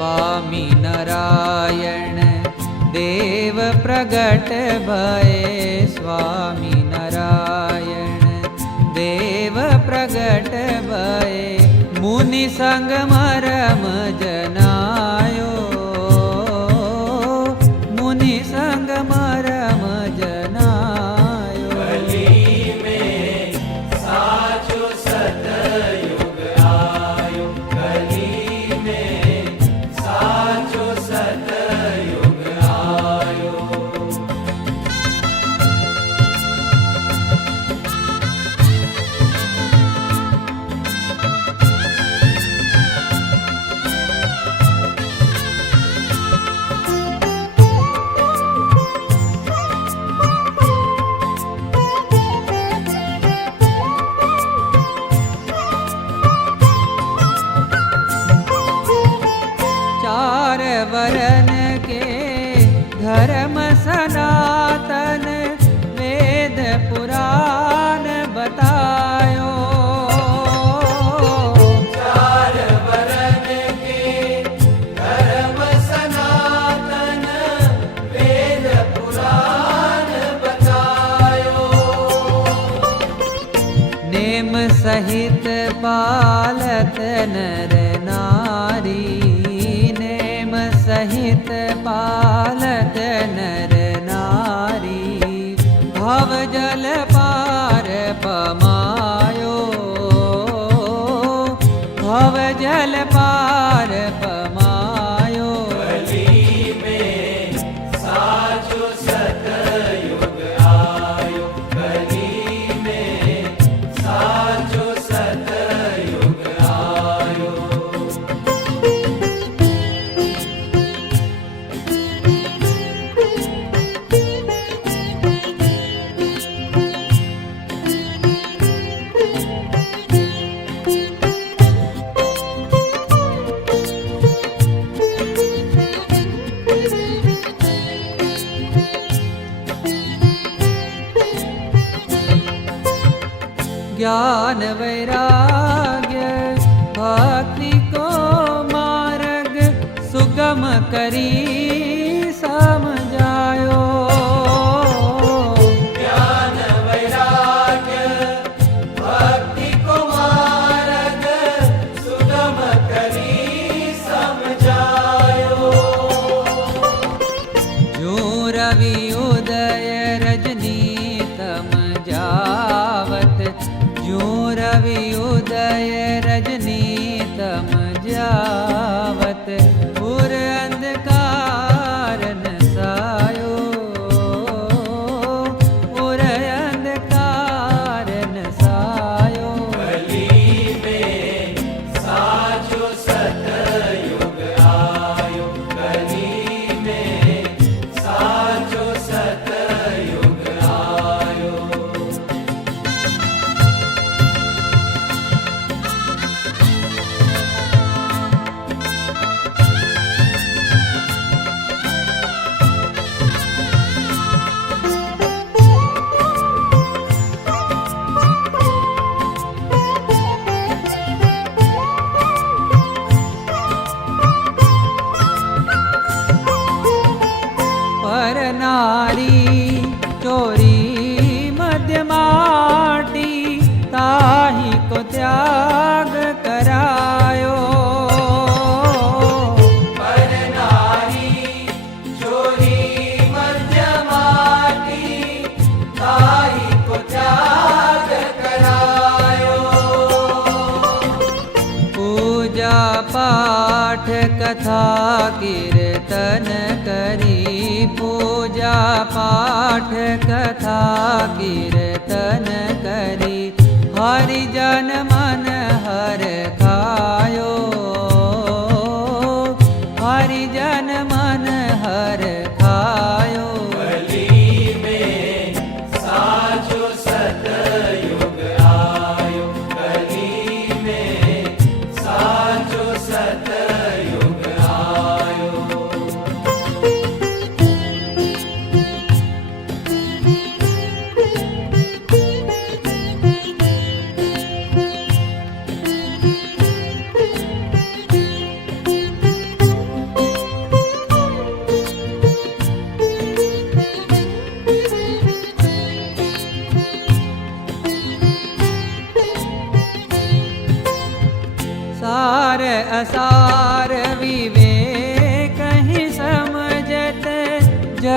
स्वामी नारायण देव प्रगट भये। स्वामी नारायण देव प्रगट भये। मुनि संग मरम जनायो, मुनि संग मरम जनायो। कली में साचो सतयुग आयो, कली में साचो सतयुग आयो। चार वरन के धर्म सनातन, वेद पुराण बतायो। चार वरन के धर्म सनातन, वेद पुराण बतायो। नेम सहित पालत नर नारी, नेम सहित पालत नर नारी। भव जल पार पमायो, भव जल पार पमायो। कली में साचो सतयुग आयो, कली में साचो सतयुग आयो। ज्ञान वैराग्य भक्ति को मार्ग, सुगम करी समझायो। ज्ञान वैराग्य भक्ति को मार्ग, सुगम करी समझायो। जो रवि उदय रजनी तम जावत, जो रवि उदय रजनी तम जावत। उर अंधकार नसायो, उर अंधकार नसायो। कली में साचो सतयुग आयो, कली में साचो सतयुग आयो। पर नारी चोरी मध्य माटी, ताही को त्याग करायो। पर नारी चोरी मध्य माटी, ताई को त्याग करायो। पूजा पाठ कथा कीर्तन करी, पूजा पाठ कथा कीर्तन करी। हरिजन मन हर खायो, हरिजन मन हर खायो। कली में साचो सतयुग आयो, कली में साचो सतयुग आयो।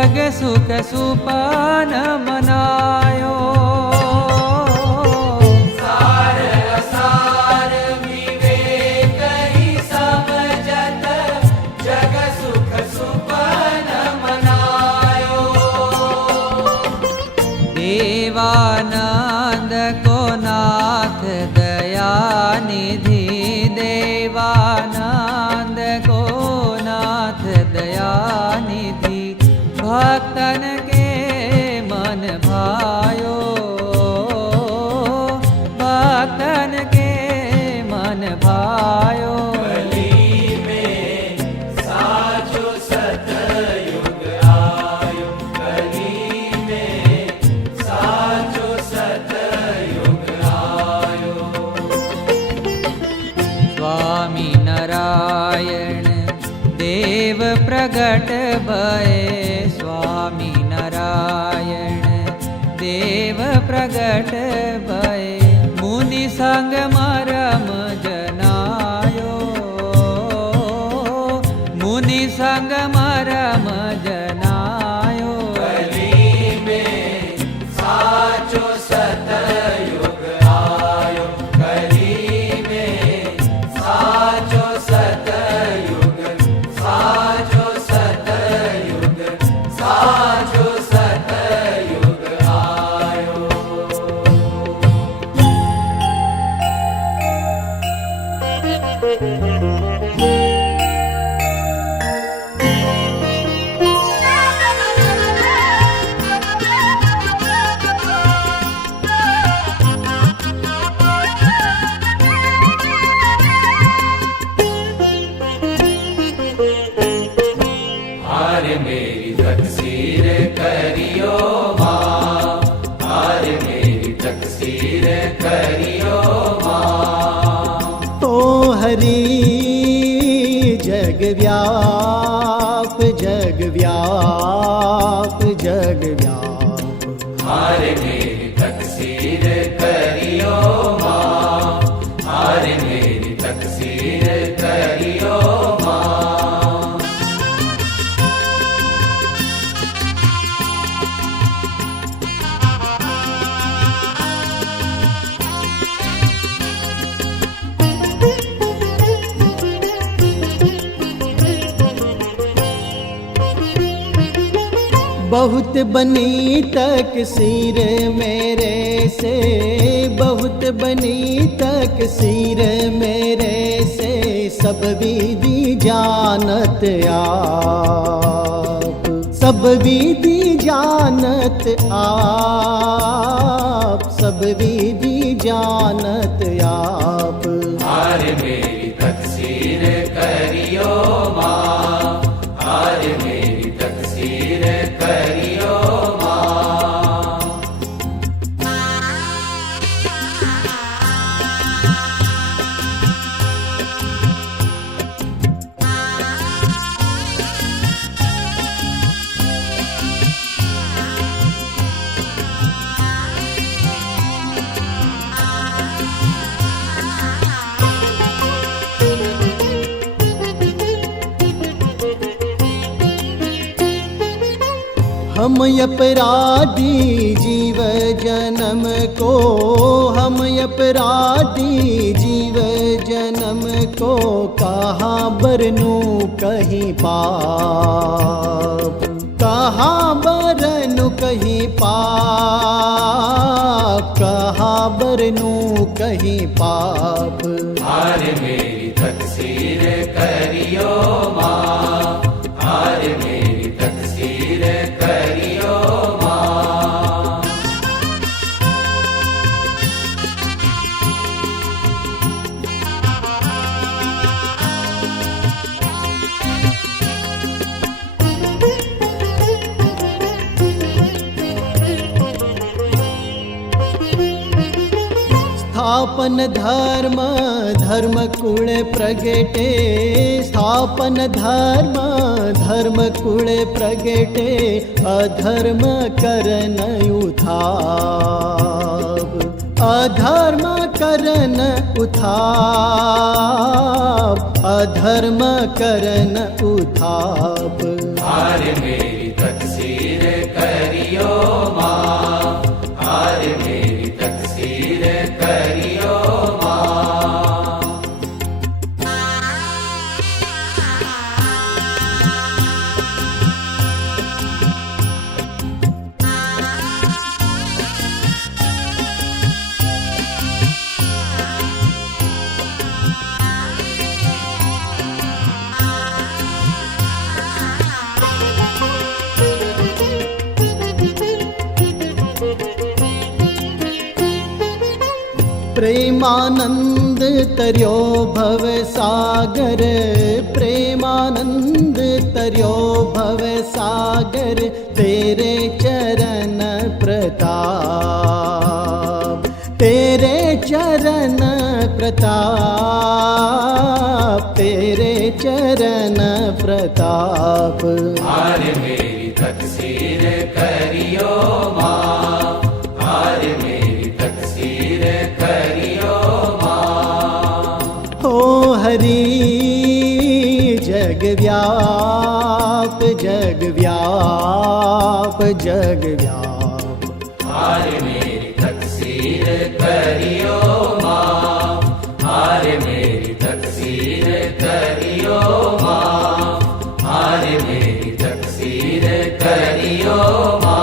जग सुख सुपान मनायो। सार असार विवेक ही समझत जग सुख सुपन मनायो। देवानंद को नाथ दया निधि, देवानंद को नाथ दया निधि, भक्तन के मन भायो, भक्तन के मन भायो। कली में साचो सतयुग आयो, कली में साचो सतयुग आयो। स्वामी नारायण देव प्रगट भये, स्वामी नारायण देव प्रगट भये, मुनि संग मरम जनायो, मुनि संग मरम जनायो। कली में साचो सतयुग आयो, कली में साचो सतयुग, साचो सतयुग, साचो सतयुग आयो। हार मेरी तकसीर करियो माँ, हार मेरी तकसीर करियो माँ। तो हरि जग व्याप, जग व्याप, जग व्याप। हार मेरी तकसीर करियो माँ, हार मेरी तकसीर करियो माँ। बहुत बनी तकसीर मेरे से, बहुत बनी तकसीर मेरे से, सब विधि जानत आप, सब विधि जानत आप, सब विधि जानत आप। हार मेरी तकसीर करियो माँ, हार मेरी तकसीर करियो माँ। हम अपराधी जीव जन्म को, हम अपराधी जीव जन्म को, कहाँ बरनू कहीं पाप, कहाँ बरनू कहीं पाप, कहाँ बरनू कहीं पाप। हार मेरी तकसीर करियो माँ, हार मेरी तकसीर करियो माँ। स्थापन धर्म धर्म कुल प्रगटे, स्थापन धर्म धर्म कुल प्रगटे, अधर्म करन उथाप, अधर्म करन उथाप, अधर्म करन उथाप। हार मेरी तकसीर तकसीर करियो माफ, हार मेरी तकसीर करियो माफ। प्रेमानंद तर्यो भव सागर, प्रेमानंद तर्यो भव सागर, तेरे चरण प्रताप, तेरे चरण प्रताप, तेरे चरण प्रताप। हार मेरी तकसीर करियो माफ, हार मेरी तकसीर करियो माफ। हो हरि जग व्याप, जग व्याप, जग व्याप। हार मेरी तकसीर करियो माफ, हार मेरी तकसीर करियो माफ, हार मेरी तकसीर करियो माफ।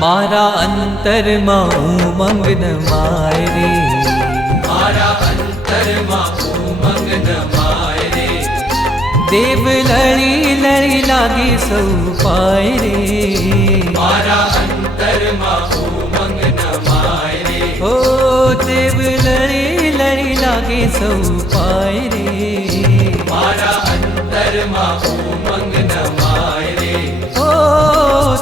મારા અંતરમાં ઉમંગ ન માય રે, મારા અંતરમાં ઉમંગ ન માય રે, દેવ લડી લડી લાગે સૌ પાય રે, મારા અંતરમાં ઉમંગ ન માય રે, ઓ દેવ લડી લડી લાગે સૌ પાય રે, મારા અંતરમાં ઉમંગ ન માય રે। ઓ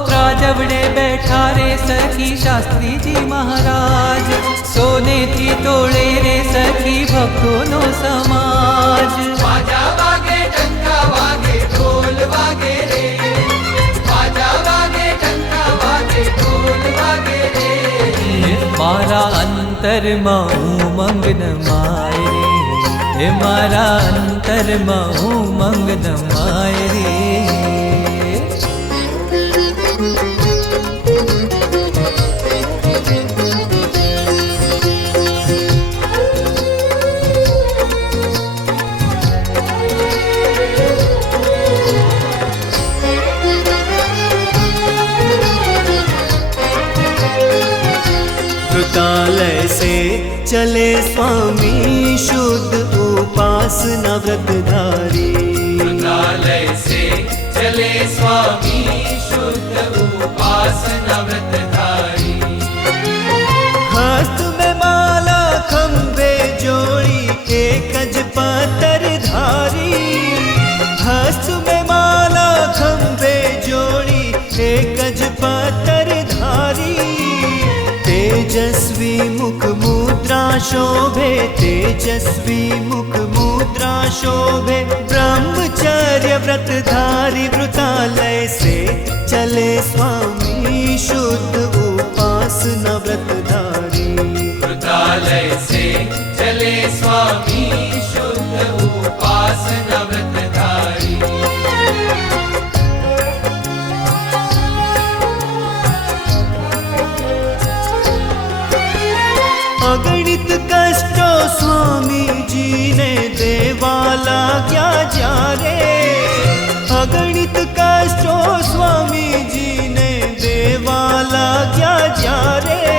ત્રાજવડે બેઠા રે સખી શાસ્ત્રી जी महाराज, सोने थी तोड़े रे सखी भक्तों समाज। बाजा वागे टंका वागे ढोल वागे रे, बाजा वागे टंका वागे ढोल वागे रे। मारा अंतर में उमंग न माय रे, हे मारा अंतर में उमंग न माय रे। वृतालय से चले स्वामी शुद्ध उपासना व्रतधारी, वृतालय से चले स्वामी शुद्ध उपासना व्रतधारी। हस्त में माला खंबे जोड़ी एकज पतर धारी, हस्त में माला खंबे जोड़ी एकज पतर धारी। तेजस्वी मुख मुद्रा शोभे, तेजस्वी मुख मुद्रा शोभे, ब्रह्मचर्य व्रतधारी। वृतालय से चले स्वामी शुद्ध उपासना व्रतधारी, वृतालय से चले स्वामी शुद्ध उपासना व्रतधारी। अगणित कष्टों स्वामी जी ने देवाला क्या जा रे, अगणित कष्टों स्वामी जी ने देवाला क्या जा रे।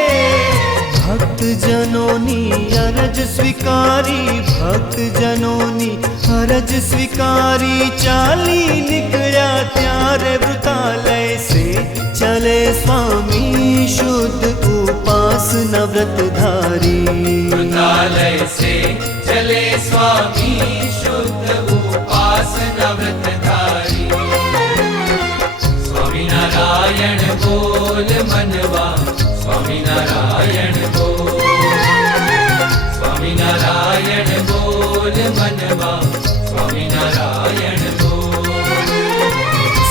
भक्त जनोनी अरज स्वीकारी, भक्त जनोनी अरज स्वीकारी, चाली निकला त्यारे। वृतालय से चले स्वामी शुद्ध उपासना व्रतधारी, से चले स्वामी शुद्ध उपासना व्रतधारी स्वामी नारायण बोल मनवा स्वामी नारायण बोल स्वामी नारायण बोल मनवा स्वामी नारायण बोल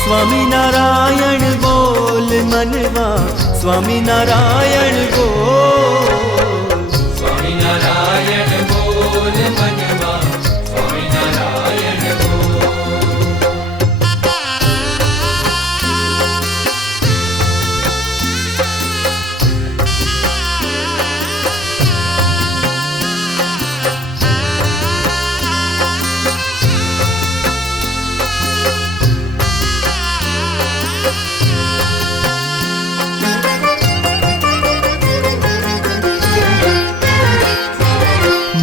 સ્વામિનારાયણ બોલ મનવા સ્વામિનારાયણ બોલ स्वामी नारायण बोल मनवा स्वामी नारायण बोल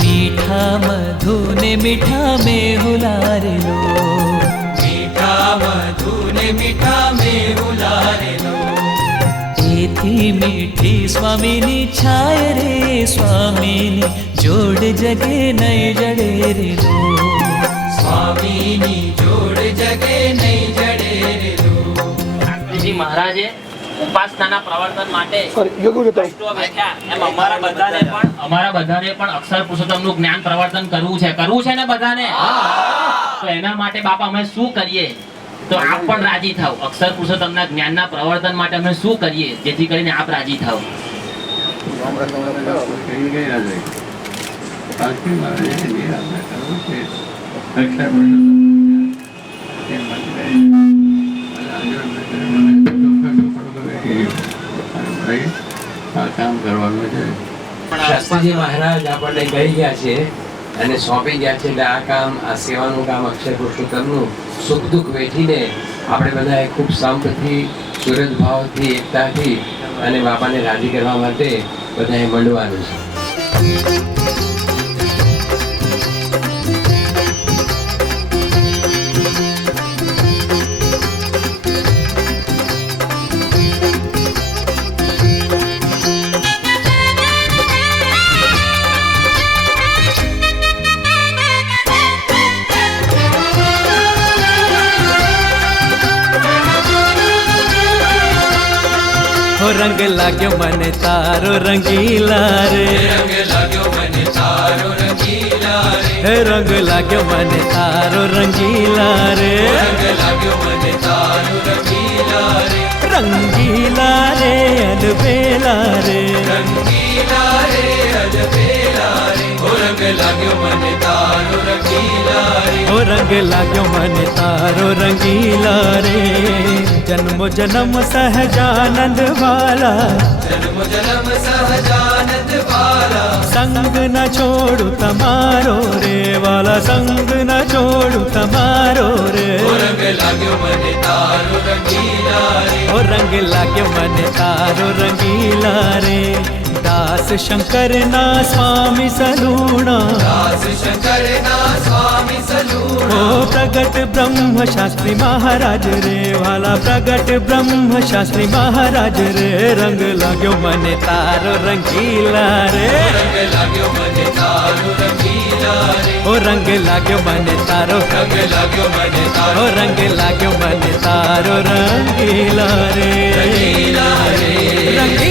मीठा मधु ने मीठा में हुलारे लो मीठा मधु ने मीठा में उलारे लो एथी मीठी स्वामीनी छाय रे स्वामीनी जोड़ जगे नहीं जड़े रे लो स्वामीनी जोड़ जगे नहीं जड़े रे लो શાસ્ત્રીજી મહારાજે ઉપાસનાના પ્રવર્તન માટે કષ્ટો વેઠ્યા. એમ અમારા બધાને પણ અક્ષર પુરુષોત્તમનું જ્ઞાન પ્રવર્તન કરવું છે ને બધાને. તો એના માટે બાપા અમે શું કરીએ તો આપ પણ રાજી થાવ. અક્ષર પુરુષોત્તમના જ્ઞાનના પ્રવર્તન માટે અમે શું કરીએ જેથી કરીને આપ રાજી થાવ. કામ કરવાનું છે. શાસ્ત્રીજી મહારાજ આપણને કહી ગયા છે અને સોંપી ગયા છે એટલે આ કામ, આ સેવાનું કામ અક્ષર પુરુષોત્તમનું સુખ દુઃખ વેઠીને આપણે બધાએ ખૂબ સંપથી, સુરત ભાવથી, એકતાથી અને બાપાને રાજી કરવા માટે બધાએ મંડવાનું છે. हो रंग लाग्यो मन तारो रंगीला रे रंग लाग्यो मन तारो रंगीला रे हे रंग लाग्यो मन तारो रंगीला रे रंग लाग्यो मन तारो रंगीला रे रंगीला रे अलबेला रे रंगीला रे अलबेला रे ओ रंग लाग्यो मन तारो रंगीला रे हो रंग लाग्यो मन तारो रंगीला रे जन्मो जन्म सहजानंद वाला जन्म जन्म सहजानंद वाला संग न छोड़ू तमारो रे वाला संग न छोड़ू तमारो रे ओ रंग लाग्यो मन तारो रंगीला रे हो रंग लाग्यो मन तारो रंगीला रे दास शंकर ना स्वामी सलूणा दास शंकर ना स्वामी सलूणा ओ प्रगट ब्रह्म शास्त्री महाराज रे वाला प्रगट ब्रह्म शास्त्री महाराज रे रंग लाग्यो मन तारो रंगीला रे रंग लाग्यो मन तारो रंगीला रे ओ रंग लाग्यो मन तारो रंग लाग्यो मन तारो ओ रंग लाग्यो मन तारो रंगीला रे रंगीला रे रंगीला